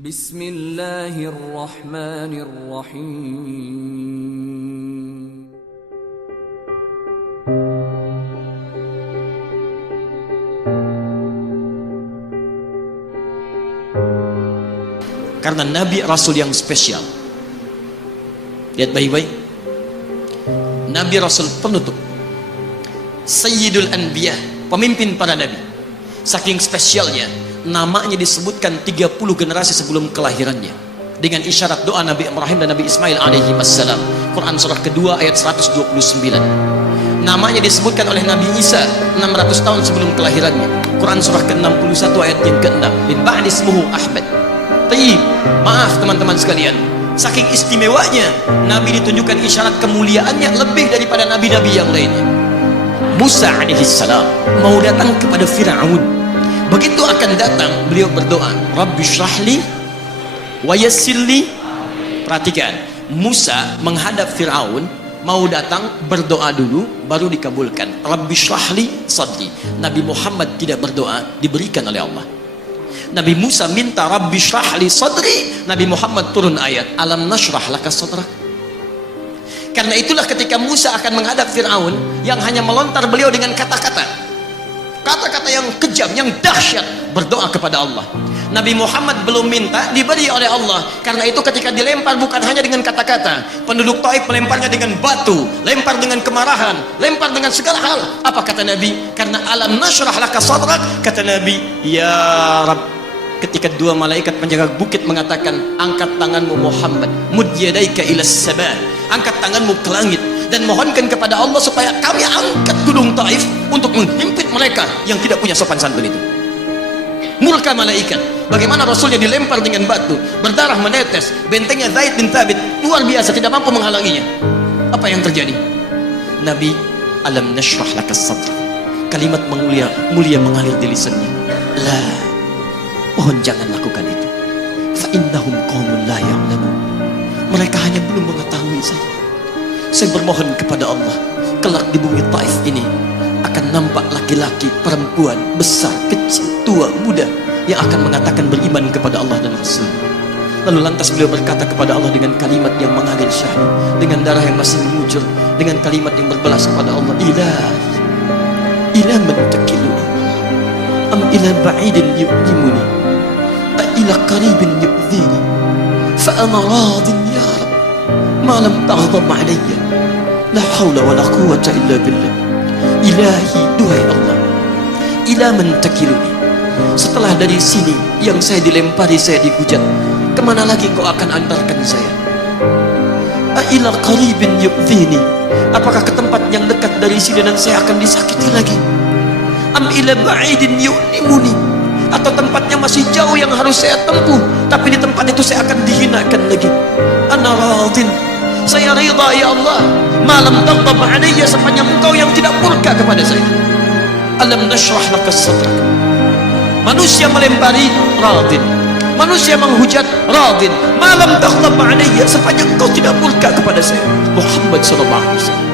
Bismillahirrahmanirrahim. Karena Nabi Rasul yang spesial. Lihat baik-baik. Nabi Rasul penutup, Sayyidul Anbiya, pemimpin para Nabi. Saking spesialnya, namanya disebutkan 30 generasi sebelum kelahirannya, dengan isyarat doa Nabi Ibrahim dan Nabi Ismail alaihi wassalam. Quran surah kedua ayat 129. Namanya disebutkan oleh Nabi Isa 600 tahun sebelum kelahirannya. Quran surah ke-61 ayat yang ke-6. Min ba'di ismuhu Ahmad. Tayyib, maaf teman-teman sekalian, saking istimewanya Nabi ditunjukkan isyarat kemuliaannya lebih daripada nabi-nabi yang lainnya. Musa alaihissalam mau datang kepada Fir'aun. Begitu akan datang, beliau berdoa, Rabbi syrahli wa yassirli. Perhatikan, Musa menghadap Fir'aun, mau datang berdoa dulu baru dikabulkan. Rabbi syrahli sadri. Nabi Muhammad tidak berdoa, diberikan oleh Allah. Nabi Musa minta Rabbi syrahli sadri, Nabi Muhammad turun ayat alam nashrah laka sadrak. Karena itulah ketika Musa akan menghadap Fir'aun, yang hanya melontar beliau dengan kata-kata yang kejam, yang dahsyat, berdoa kepada Allah. Nabi Muhammad belum minta, diberi oleh Allah. Karena itu ketika dilempar bukan hanya dengan kata-kata, penduduk Taif melemparnya dengan batu, lempar dengan kemarahan, lempar dengan segala hal. Apa kata Nabi? Karena alam nashrah laka sadrak, kata Nabi, ya Rabb. Ketika dua malaikat penjaga bukit mengatakan, angkat tanganmu Muhammad, mud yadaika ilas sabah, angkat tanganmu ke langit dan mohonkan kepada Allah supaya kami angkat gunung Taif untuk menghimpit mereka yang tidak punya sopan santun itu. Murka malaikat. Bagaimana Rasulnya dilempar dengan batu, berdarah menetes, bentengnya Zaid bin Thabit luar biasa, tidak mampu menghalanginya. Apa yang terjadi? Nabi, alam nashrah laka sadrak. Kalimat mulia mengalir di lisannya. La, mohon jangan lakukan itu. Fa innahum qaumun la ya'lamun. Mereka hanya belum mengetahui saja. Saya bermohon kepada Allah, kelak di bumi Taif ini akan nampak laki-laki, perempuan, besar, kecil, tua, muda yang akan mengatakan beriman kepada Allah dan Rasul. Lalu lantas beliau berkata kepada Allah dengan kalimat yang mengalir syahdu, dengan darah yang masih mengucur, dengan kalimat yang berbelas kepada Allah, ila man takiluni am ila ba'idin yu'limuni a ila qaribin yu'dhini fa ana radin ya Rabb ma lam taghdab alayya la hawla wa la quwwata illa billah. Ilahi, duhai Allah, ila man takiluni, setelah dari sini yang saya dilempari, saya dihujat, kemana lagi kau akan antarkan saya? A ila qaribin yu'dhini, apakah ke tempat yang dekat dari sini dan saya akan disakiti lagi? Am ila ba'idin yu'limuni, atau tempatnya masih jauh yang harus saya tempuh, tapi di tempat itu saya akan dihinakan lagi. Ana radin, saya ridha ya Allah, malam taghdab alayya, sepanjang engkau yang tidak murka kepada saya. Alam nashrah laka sadrak. Manusia melempari, radin. Manusia menghujat, radin. Malam taghdab alayya, sepanjang engkau tidak murka kepada saya. Muhammad sallallahu alaihi wasallam.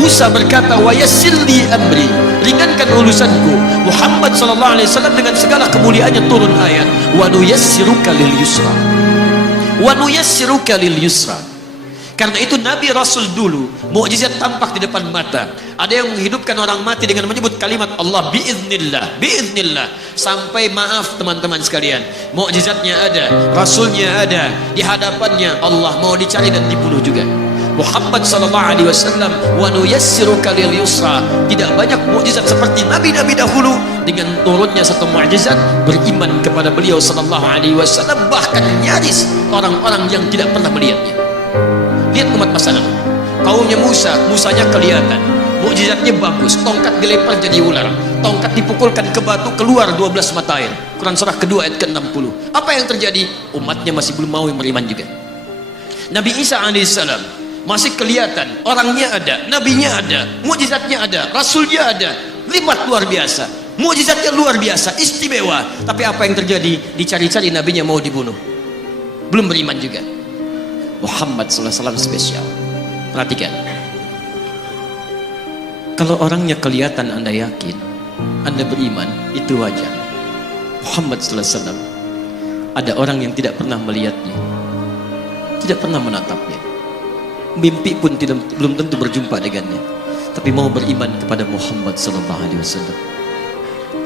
Musa berkata, wa yassirli amri, ringankan urusanku. Muhammad sallallahu alaihi wasallam dengan segala kemuliaannya turun ayat, wa nuyassiruka lil yusra. Wa nuyassiruka lil yusra. Karena itu Nabi Rasul dulu mukjizat tampak di depan mata. Ada yang menghidupkan orang mati dengan menyebut kalimat Allah biiznillah, biiznillah. Sampai maaf teman-teman sekalian, mukjizatnya ada, Rasulnya ada, di hadapannya Allah mau dicari dan dibunuh juga. Muhammad sallallahu alaihi wasallam, wa nuyassiruka lil yusra. Tidak banyak mukjizat seperti nabi-nabi dahulu. Dengan turunnya satu mukjizat, beriman kepada beliau sallallahu alaihi wasallam, bahkan nyaris orang-orang yang tidak pernah melihatnya. Lihat umat masa lalu, kaumnya Musa, Musanya kelihatan, mukjizatnya bagus, tongkat dilempar jadi ular, tongkat dipukulkan ke batu, keluar 12 mata air. Quran surah kedua ayat ke-60. Apa yang terjadi? Umatnya masih belum mau beriman juga. Nabi Isa alaihissalam masih kelihatan, orangnya ada, nabinya ada, mukjizatnya ada, rasulnya ada, lipat luar biasa, mukjizatnya luar biasa, istimewa. Tapi apa yang terjadi? Dicari-cari nabinya mau dibunuh, belum beriman juga. Muhammad SAW spesial. Perhatikan, kalau orangnya kelihatan Anda yakin, Anda beriman, itu wajar. Muhammad SAW Ada orang yang tidak pernah melihatnya, tidak pernah menatapnya, mimpi pun belum tentu berjumpa dengannya, tapi mau beriman kepada Muhammad sallallahu alaihi wasallam.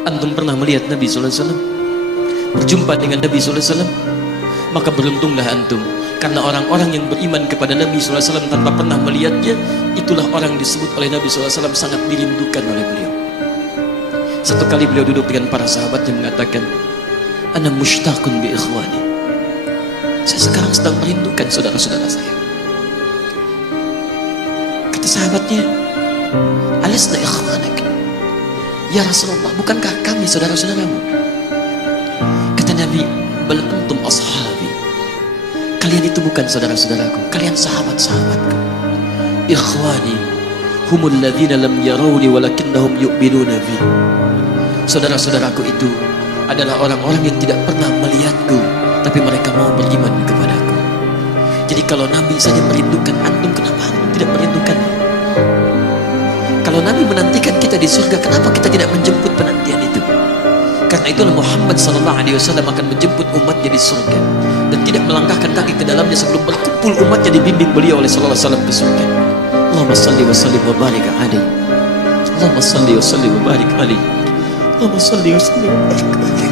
Antum pernah melihat Nabi sallallahu alaihi wasallam? Berjumpa dengan Nabi sallallahu alaihi wasallam? Maka beruntunglah antum, karena orang-orang yang beriman kepada Nabi sallallahu alaihi wasallam tanpa pernah melihatnya, itulah orang disebut oleh Nabi sallallahu alaihi wasallam sangat dirindukan oleh beliau. Satu kali beliau duduk dengan para sahabat yang mengatakan, ana mushtaqun bi ikhwani, saya sekarang sedang merindukan saudara-saudara saya. Kata sahabatnya, alasna ikhwanak ya Rasulullah, bukankah kami saudara-saudaramu? Kata Nabi, bal antum ashabi, kalian itu bukan saudara-saudaraku, kalian sahabat-sahabatku. Ikhwani humul ladzina lam yarawni walakinnahum yu'minuna bi, saudara-saudaraku itu adalah orang-orang yang tidak pernah melihatku, tapi mereka mau beriman kepadaku. Jadi kalau Nabi saja merindukan antum, kenapa antum tidak merindukannya? Kalau Nabi menantikan kita di surga, kenapa kita tidak menjemput penantian itu? Karena itulah Muhammad sallallahu alaihi wasallam akan menjemput umatnya di surga dan tidak melangkahkan kaki ke dalamnya sebelum berkumpul umatnya dibimbing beliau oleh sallallahu alaihi wasallam ke surga. Allahumma salli wa sallim wa barik alaihi. Allahumma salli wa sallim wa barik alaihi. Allahumma salli wa sallim wa barik alaihi.